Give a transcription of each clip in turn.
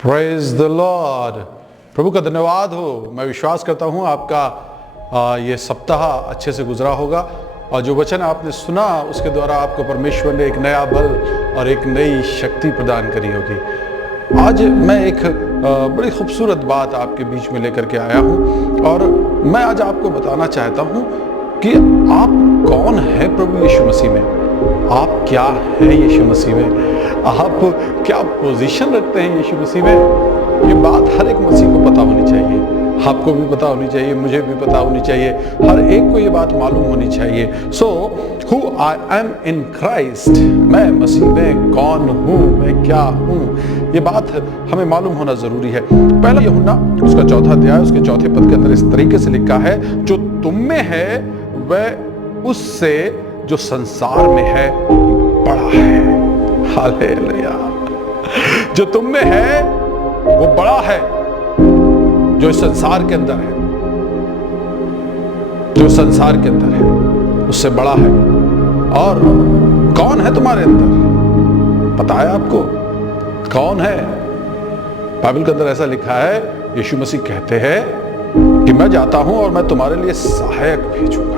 Praise the Lord. प्रभु का धन्यवाद हो। मैं विश्वास करता हूँ आपका ये सप्ताह अच्छे से गुजरा होगा और जो वचन आपने सुना उसके द्वारा आपको परमेश्वर ने एक नया बल और एक नई शक्ति प्रदान करी होगी। आज मैं एक बड़ी खूबसूरत बात आपके बीच में लेकर के आया हूँ और मैं आज आपको बताना चाहता हूँ कि आप कौन है प्रभु यीशु मसीह में, आप क्या है यीशु मसीह में, आप क्या पोजीशन रखते हैं यीशु मसीह में। ये बात हर एक मसीह को पता होनी चाहिए, आपको भी पता होनी चाहिए, मुझे भी पता होनी चाहिए, हर एक को ये बात मालूम होनी चाहिए। So who I am in Christ, मैं मसीह में कौन हूँ, मैं क्या हूँ, ये बात हमें मालूम होना जरूरी है। पहला यूहन्ना उसका 4 अध्याय उसके 4 पद के अंदर इस तरीके से लिखा है, जो तुम में है वह उससे जो संसार में है बड़ा है। हालेलुया। जो तुम में है वो बड़ा है, जो इस संसार के अंदर है, जो संसार के अंदर है उससे बड़ा है। और कौन है तुम्हारे अंदर, पता है आपको कौन है? बाइबल के अंदर ऐसा लिखा है, यीशु मसीह कहते हैं कि मैं जाता हूं और मैं तुम्हारे लिए सहायक भेजूंगा,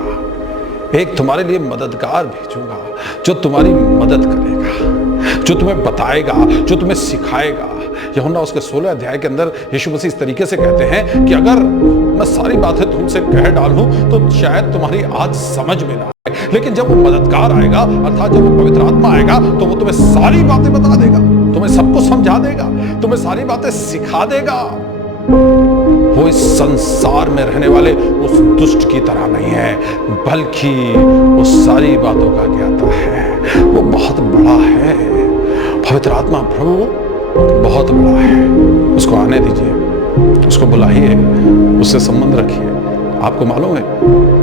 एक तुम्हारे लिए मददगार भेजूंगा जो तुम्हारी मदद करेगा, जो तुम्हें बताएगा, जो तुम्हें सिखाएगा। यूहन्ना उसके 16 अध्याय के अंदर यीशु मसीह इस तरीके से कहते हैं कि अगर मैं सारी बातें तुमसे कह डालूं तो शायद तुम्हारी आज समझ में ना आए, लेकिन जब वो मददगार आएगा अर्थात जब वो पवित्र आत्मा आएगा तो वो तुम्हें सारी बातें बता देगा, तुम्हें सब कुछ समझा देगा, तुम्हें सारी बातें सिखा देगा। वो इस संसार में रहने वाले उस दुष्ट की तरह नहीं है, बल्कि वो सारी बातों का ज्ञाता है, वो बहुत बड़ा है। पवित्र आत्मा प्रभु बहुत बड़ा है, उसको आने दीजिए, उसको बुलाइए, उससे संबंध रखिए। आपको मालूम है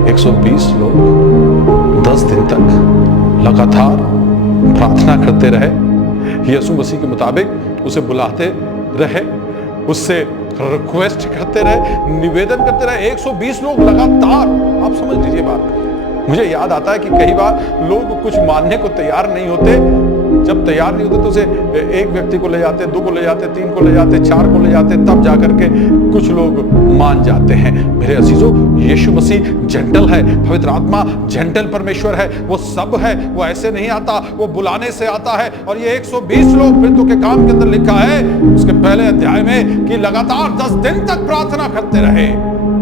120 लोग 10 दिन तक लगातार प्रार्थना करते रहे, यीशु मसीह के मुताबिक उसे बुलाते रहे, उससे रिक्वेस्ट करते रहे, निवेदन करते रहे। 120 लोग लगातार। आप समझ लीजिए बात। मुझे याद आता है कि कई बार लोग कुछ मानने को तैयार नहीं होते, जब तैयार नहीं होते तो उसे एक व्यक्ति को ले जाते, 2 को ले जाते, 3 को ले जाते, 4 को ले जाते, तब जाकर के कुछ लोग मान जाते हैं। मेरे अजीजों, यीशु मसीह जेंटल है, पवित्र आत्मा जेंटल परमेश्वर है, वो सब है, वो ऐसे नहीं आता, वो बुलाने से आता है। और ये 120 लोग प्रेरितों के काम के अंदर लिखा है उसके पहले अध्याय में कि लगातार 10 दिन तक प्रार्थना करते रहे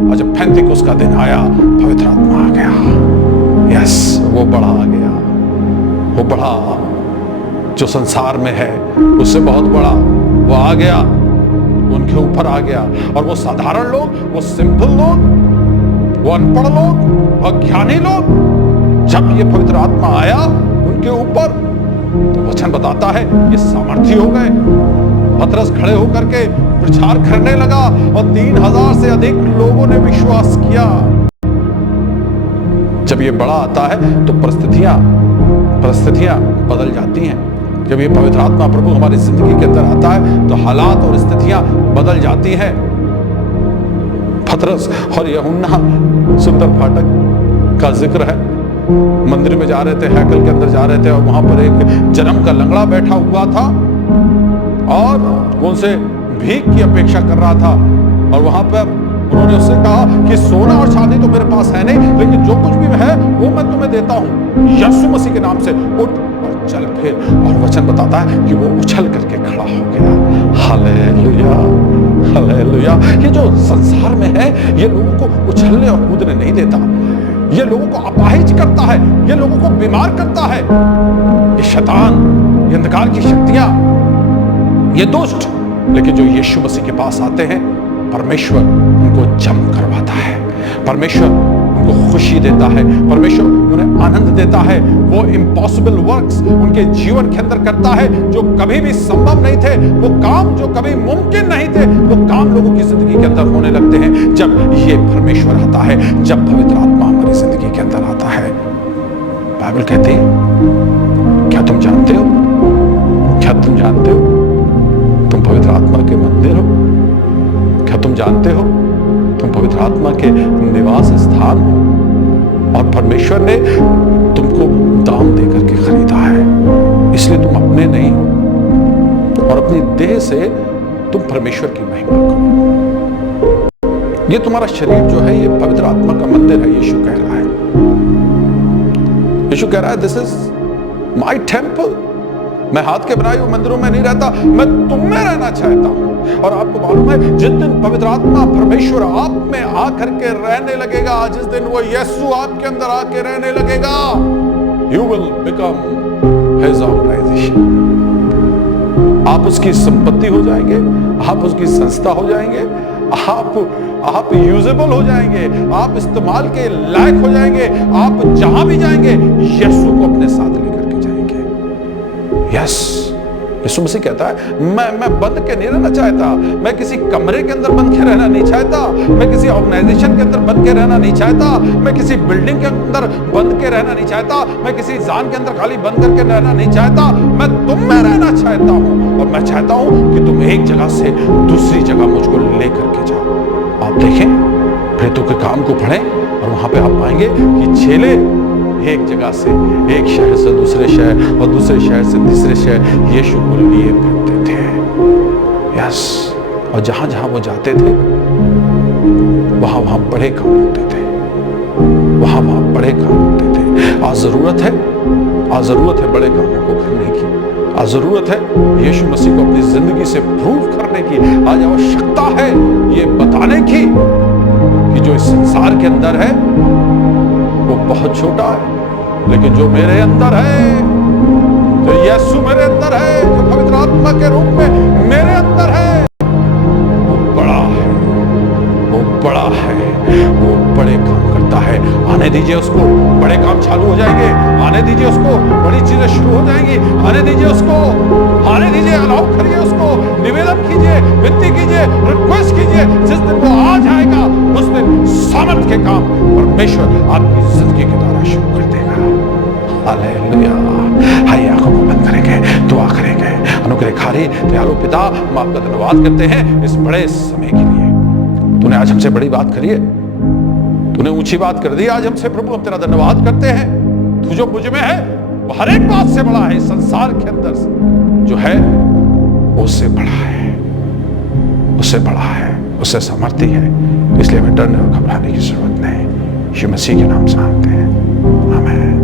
और जब पेंतिकुस्त का दिन आया पवित्र आत्मा आ गया। यस, वो बड़ा आ गया, वो बड़ा जो संसार में है उससे बहुत बड़ा वो आ गया, उनके ऊपर आ गया। और वो साधारण लोग, वो सिंपल लोग, वो अनपढ़ लोग, वो ज्ञानी लोग, जब ये पवित्र आत्मा आया उनके ऊपर तो वचन बताता है ये सामर्थी हो गए। पतरस खड़े होकर के प्रचार करने लगा और 3000 से अधिक लोगों ने विश्वास किया। जब ये बड़ा आता है तो परिस्थितियां बदल जाती हैं। जब ये पवित्र आत्मा प्रभु हमारी जिंदगी के अंदर आता है तो हालात और स्थितियां बदल जाती हैं। पतरस और यूहन्ना सुंदर फाटक का जिक्र है, मंदिर में जा रहे थे, हैकल के अंदर जा रहे थे और वहां पर एक जन्म का लंगड़ा बैठा हुआ था और वो उनसे भीख की अपेक्षा कर रहा था। और वहां पर उन्होंने उससे कहा कि सोना और चांदी तो मेरे पास है नहीं, लेकिन जो कुछ भी है वो मैं तुम्हें देता हूं, यीशु मसीह के नाम से उठ और चल फिर। और वचन बताता है कि वो उछल करके खड़ा हो गया। Hallelujah, hallelujah. ये जो संसार में है ये लोगों को उछलने और कूदने नहीं देता, ये लोगों को अपाहिज करता है, ये लोगों को बीमार करता है। ये शैतान, ये अंधकार की शक्तियां, ये दुष्ट, लेकिन जो यीशु मसीह के पास आते हैं परमेश्वर उनको जम करवाता है, परमेश्वर उनको खुशी देता है, परमेश्वर उन्हें आनंद देता है। वो इम्पॉसिबल वर्क्स उनके जीवन के अंदर करता है, जो कभी भी संभव नहीं थे, वो काम जो कभी मुमकिन नहीं थे, वो काम लोगों की जिंदगी के अंदर होने लगते हैं जब ये परमेश्वर आता है, जब पवित्र आत्मा हमारी जिंदगी के अंदर आता है। बाइबल कहती है, क्या तुम जानते हो, क्या तुम जानते हो तुम पवित्र आत्मा के मंदिर हो? क्या तुम जानते हो तुम पवित्र आत्मा के निवास स्थान हो और परमेश्वर ने तुमको दाम देकर के खरीदा है, इसलिए तुम अपने नहीं हो और अपनी देह से तुम परमेश्वर की महिमा करो। ये तुम्हारा शरीर जो है ये पवित्र आत्मा का मंदिर है, यीशु कह रहा है। यीशु कह रहा है दिस इज माई टेम्पल। मैं हाथ के बनाए हुए मंदिरों में नहीं रहता, मैं तुम में रहना चाहता हूं। और आपको मालूम है जिस दिन पवित्र आत्मा परमेश्वर आप में आकर के रहने लगेगा, जिस दिन वो यीशु आपके अंदर आके रहने लगेगा, you will become his organisation. आप उसकी संपत्ति हो जाएंगे, आप उसकी संस्था हो जाएंगे, आप यूजेबल हो जाएंगे, आप इस्तेमाल के लायक हो जाएंगे। आप जहां भी जाएंगे यीशु को अपने साथ लेकर के जाएंगे। यस, यीशु मसीह कहता है मैं बंद के नहीं रहना चाहता, मैं किसी कमरे के अंदर बंद के रहना नहीं चाहता, मैं किसी ऑर्गेनाइजेशन के अंदर बंद के रहना नहीं चाहता, मैं किसी बिल्डिंग के अंदर बंद के रहना नहीं चाहता, मैं किसी जान के अंदर खाली बंद करके रहना नहीं चाहता, मैं तुम में रहना चाहता हूं। और मैं चाहता हूं कि तुम एक जगह से दूसरी जगह मुझको लेकर के जाओ। आप देखें प्रेतों के काम को पढ़ें और वहां पे आप पाएंगे कि चेले एक जगह से, एक शहर से दूसरे शहर और दूसरे शहर से तीसरे शहर यीशु को लिए फिरते थे। यस, और जहां जहां वो जाते थे वहां वहां बड़े काम होते थे, वहां वहां बड़े काम होते थे। आज जरूरत है बड़े कामों को करने की। आज जरूरत है यीशु मसीह को अपनी जिंदगी से प्रूव करने की। आज आवश्यकता है ये बताने की कि जो इस संसार के अंदर है वो बहुत छोटा है, लेकिन जो मेरे अंदर है, जो यीशु मेरे अंदर है, जो पवित्र आत्मा के रूप में मेरे अंदर है, वो बड़ा है, वो बड़ा है, वो बड़े काम करता है। आने दीजिए उसको, बड़े काम चालू हो जाएंगे। आने दीजिए उसको, बड़ी चीजें शुरू हो जाएंगी। आने दीजिए उसको, आने दीजिए, अलाउ करिए उसको, निवेदन कीजिए, विनती कीजिए, रिक्वेस्ट कीजिए। जिस दिन वो आ जाएगा उस दिन सामर्थ के काम परमेश्वर आपकी जिंदगी के द्वारा शुरू कर देगा। हालेलुया। हाय, आंखों को बंद करेंगे, दुआ करेंगे। अनुग्रहकारी दयालु पिता, हम आपका धन्यवाद करते हैं इस बड़े समय के लिए। तूने आज हमसे बड़ी बात करी है, तूने ऊंची बात कर दी आज हमसे। प्रभु, हम तेरा धन्यवाद करते हैं। तू जो मुझ में है वो हर एक बात से बड़ा है। संसार के अंदर जो है उससे बड़ा है, उससे बड़ा है, उससे सामर्थ्य है। इसलिए हमें डरने और घबराने की जरूरत नहीं। यीशु मसीह के नाम से मांगते हैं, आमीन।